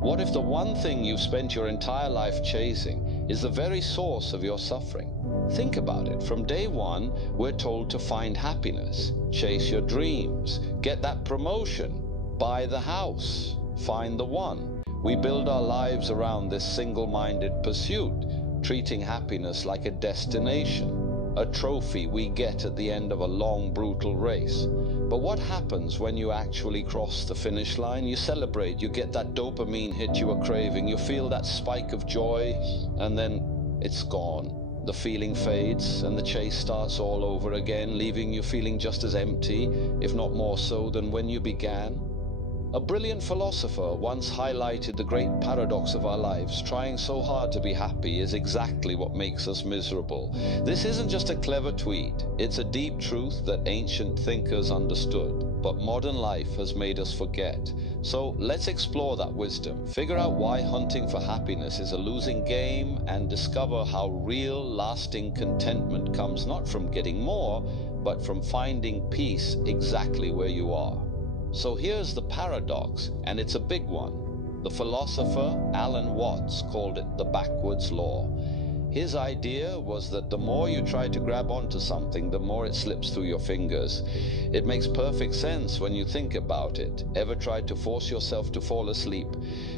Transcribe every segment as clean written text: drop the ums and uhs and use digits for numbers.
What if the one thing you've spent your entire life chasing is the very source of your suffering? Think about it. From day one, we're told to find happiness, chase your dreams, get that promotion, buy the house, find the one. We build our lives around this single-minded pursuit, treating happiness like a destination, a trophy we get at the end of a long, brutal race. But what happens when you actually cross the finish line? You celebrate, you get that dopamine hit you are craving, you feel that spike of joy, and then it's gone. The feeling fades and the chase starts all over again, leaving you feeling just as empty, if not more so, than when you began. A brilliant philosopher once highlighted the great paradox of our lives. Trying so hard to be happy is exactly what makes us miserable. This isn't just a clever tweet. It's a deep truth that ancient thinkers understood, but modern life has made us forget. So let's explore that wisdom, figure out why hunting for happiness is a losing game, and discover how real, lasting contentment comes not from getting more, but from finding peace exactly where you are. So here's the paradox, and it's a big one. The philosopher Alan Watts called it the backwards law. His idea was that the more you try to grab onto something, the more it slips through your fingers. It makes perfect sense when you think about it. Ever tried to force yourself to fall asleep?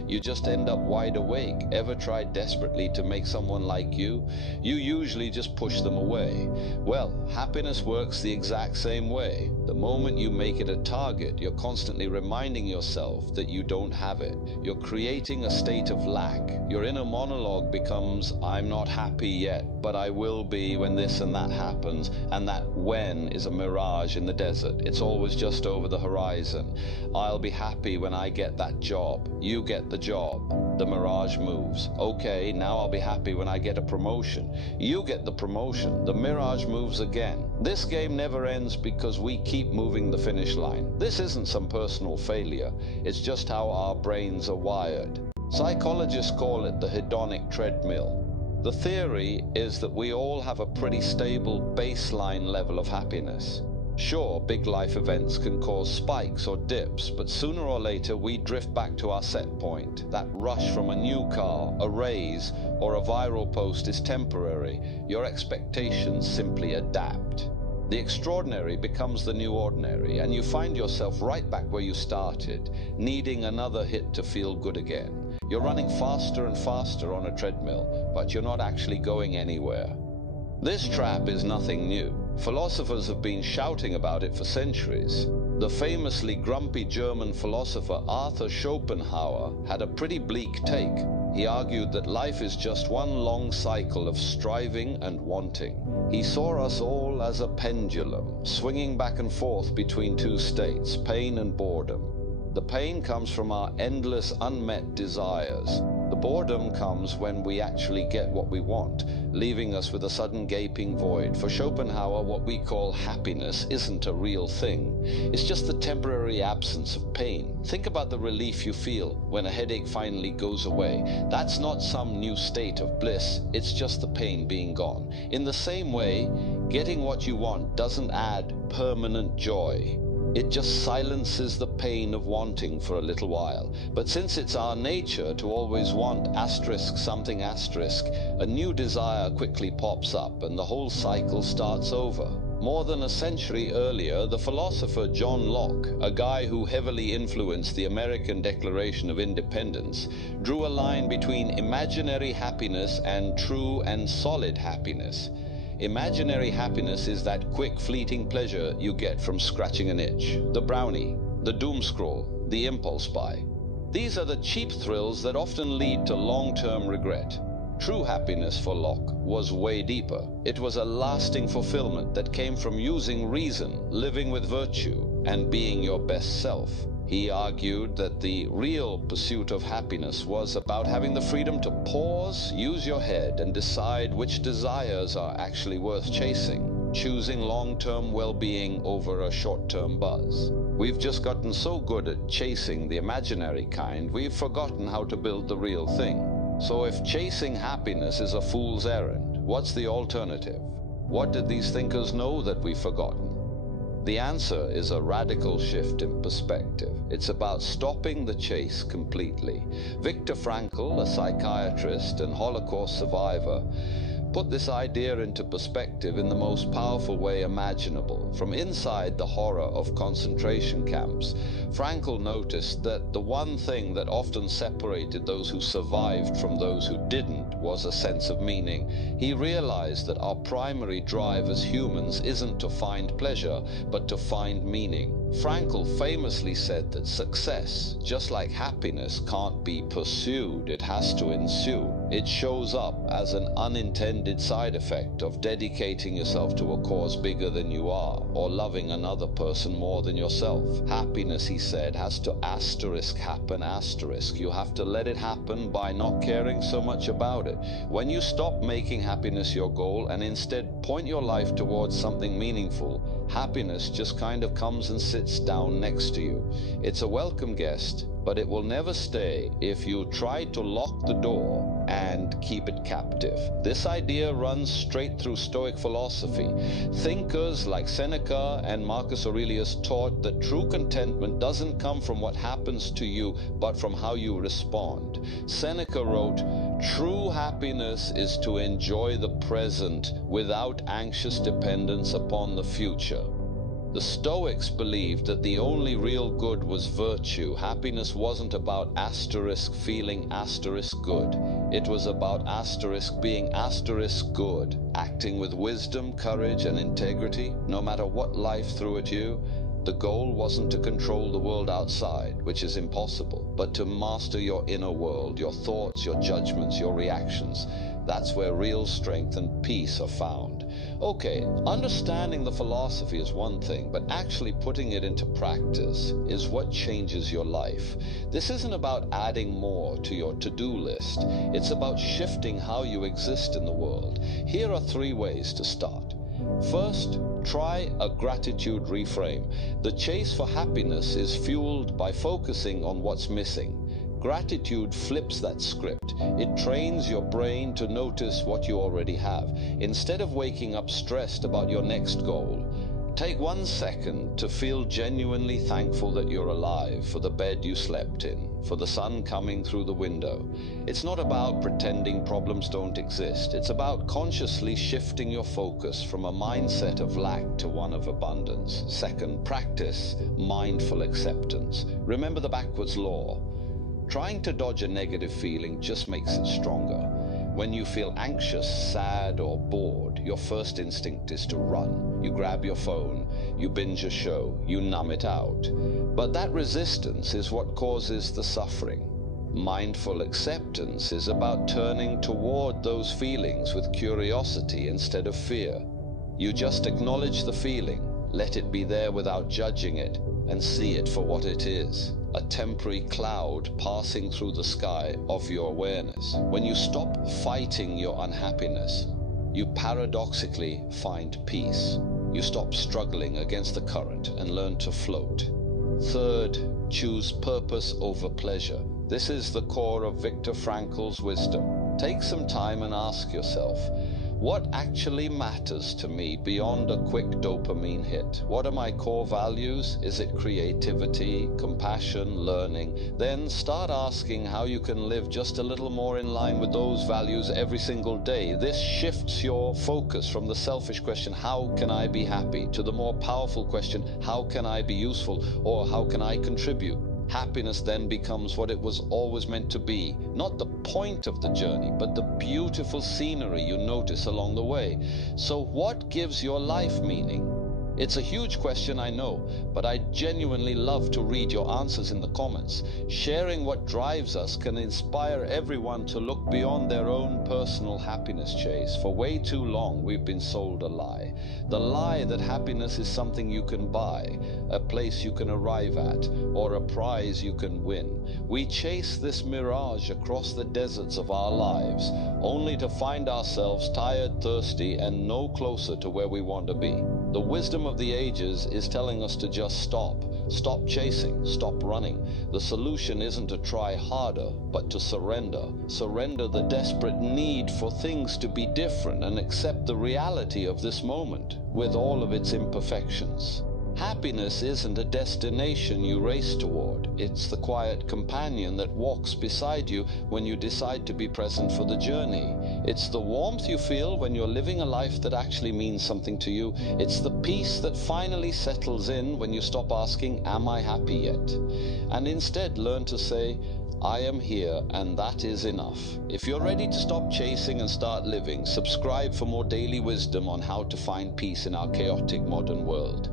You just end up wide awake. Ever tried desperately to make someone like you? You usually just push them away. Well, happiness works the exact same way. The moment you make it a target, you're constantly reminding yourself that you don't have it. You're creating a state of lack. Your inner monologue becomes, I'm not happy yet, but I will be when this and that happens, and that when is a mirage in the desert. It's always just over the horizon. I'll be happy when I get that job. You get the job. The mirage moves. Okay, now I'll be happy when I get a promotion. You get the promotion. The mirage moves again. This game never ends because we keep moving the finish line. This isn't some personal failure. It's just how our brains are wired. Psychologists call it the hedonic treadmill. The theory is that we all have a pretty stable baseline level of happiness. Sure, big life events can cause spikes or dips, but sooner or later we drift back to our set point. That rush from a new car, a raise, or a viral post is temporary. Your expectations simply adapt. The extraordinary becomes the new ordinary, and you find yourself right back where you started, needing another hit to feel good again. You're running faster and faster on a treadmill, but you're not actually going anywhere. This trap is nothing new. Philosophers have been shouting about it for centuries. The famously grumpy German philosopher Arthur Schopenhauer had a pretty bleak take. He argued that life is just one long cycle of striving and wanting. He saw us all as a pendulum, swinging back and forth between two states, pain and boredom. The pain comes from our endless unmet desires. The boredom comes when we actually get what we want, leaving us with a sudden gaping void. For Schopenhauer, what we call happiness isn't a real thing. It's just the temporary absence of pain. Think about the relief you feel when a headache finally goes away. That's not some new state of bliss. It's just the pain being gone. In the same way, getting what you want doesn't add permanent joy. It just silences the pain of wanting for a little while. But since it's our nature to always want asterisk something asterisk, a new desire quickly pops up and the whole cycle starts over. More than a century earlier, the philosopher John Locke, a guy who heavily influenced the American Declaration of Independence, drew a line between imaginary happiness and true and solid happiness. Imaginary happiness is that quick, fleeting pleasure you get from scratching an itch, the brownie, the doom scroll, the impulse buy. These are the cheap thrills that often lead to long-term regret. True happiness for Locke was way deeper. It was a lasting fulfillment that came from using reason, living with virtue, and being your best self. He argued that the real pursuit of happiness was about having the freedom to pause, use your head, and decide which desires are actually worth chasing, choosing long-term well-being over a short-term buzz. We've just gotten so good at chasing the imaginary kind, we've forgotten how to build the real thing. So if chasing happiness is a fool's errand, what's the alternative? What did these thinkers know that we've forgotten? The answer is a radical shift in perspective. It's about stopping the chase completely. Viktor Frankl, a psychiatrist and Holocaust survivor, put this idea into perspective in the most powerful way imaginable. From inside the horror of concentration camps, Frankl noticed that the one thing that often separated those who survived from those who didn't was a sense of meaning. He realized that our primary drive as humans isn't to find pleasure, but to find meaning. Frankl famously said that success, just like happiness, can't be pursued, it has to ensue. It shows up as an unintended side effect of dedicating yourself to a cause bigger than you are, or loving another person more than yourself. Happiness, he said, has to happen. You have to let it happen by not caring so much about it. When you stop making happiness your goal and instead point your life towards something meaningful, happiness just kind of comes and sits down next to you. It's a welcome guest, but it will never stay if you try to lock the door and keep it captive. This idea runs straight through Stoic philosophy. Thinkers like Seneca and Marcus Aurelius taught that true contentment doesn't come from what happens to you, but from how you respond. Seneca wrote, "True happiness is to enjoy the present without anxious dependence upon the future." The Stoics believed that the only real good was virtue. Happiness wasn't about feeling good. It was about being good, acting with wisdom, courage, and integrity, no matter what life threw at you. The goal wasn't to control the world outside, which is impossible, but to master your inner world, your thoughts, your judgments, your reactions. That's where real strength and peace are found. Okay, understanding the philosophy is one thing, but actually putting it into practice is what changes your life. This isn't about adding more to your to-do list. It's about shifting how you exist in the world. Here are 3 ways to start. First, try a gratitude reframe. The chase for happiness is fueled by focusing on what's missing. Gratitude flips that script. It trains your brain to notice what you already have. Instead of waking up stressed about your next goal, take 1 second to feel genuinely thankful that you're alive, for the bed you slept in, for the sun coming through the window. It's not about pretending problems don't exist. It's about consciously shifting your focus from a mindset of lack to one of abundance. Second, practice mindful acceptance. Remember the backwards law. Trying to dodge a negative feeling just makes it stronger. When you feel anxious, sad, or bored, your first instinct is to run. You grab your phone, you binge a show, you numb it out. But that resistance is what causes the suffering. Mindful acceptance is about turning toward those feelings with curiosity instead of fear. You just acknowledge the feeling, let it be there without judging it, and see it for what it is. A temporary cloud passing through the sky of your awareness. When you stop fighting your unhappiness, you paradoxically find peace. You stop struggling against the current and learn to float. Third, choose purpose over pleasure. This is the core of Viktor Frankl's wisdom. Take some time and ask yourself, what actually matters to me beyond a quick dopamine hit? What are my core values? Is it creativity, compassion, learning? Then start asking how you can live just a little more in line with those values every single day. This shifts your focus from the selfish question, how can I be happy, to the more powerful question, how can I be useful, or how can I contribute? Happiness then becomes what it was always meant to be. Not the point of the journey, but the beautiful scenery you notice along the way. So what gives your life meaning? It's a huge question, I know, but I genuinely love to read your answers in the comments. Sharing what drives us can inspire everyone to look beyond their own personal happiness chase. For way too long, we've been sold a lie. The lie that happiness is something you can buy, a place you can arrive at, or a prize you can win. We chase this mirage across the deserts of our lives, only to find ourselves tired, thirsty, and no closer to where we want to be. The wisdom of the ages is telling us to just stop. Stop chasing, stop running. The solution isn't to try harder, but to surrender. Surrender the desperate need for things to be different and accept the reality of this moment with all of its imperfections. Happiness isn't a destination you race toward. It's the quiet companion that walks beside you when you decide to be present for the journey. It's the warmth you feel when you're living a life that actually means something to you. It's the peace that finally settles in when you stop asking, "Am I happy yet?" and instead learn to say, "I am here, and that is enough." If you're ready to stop chasing and start living, subscribe for more daily wisdom on how to find peace in our chaotic modern world.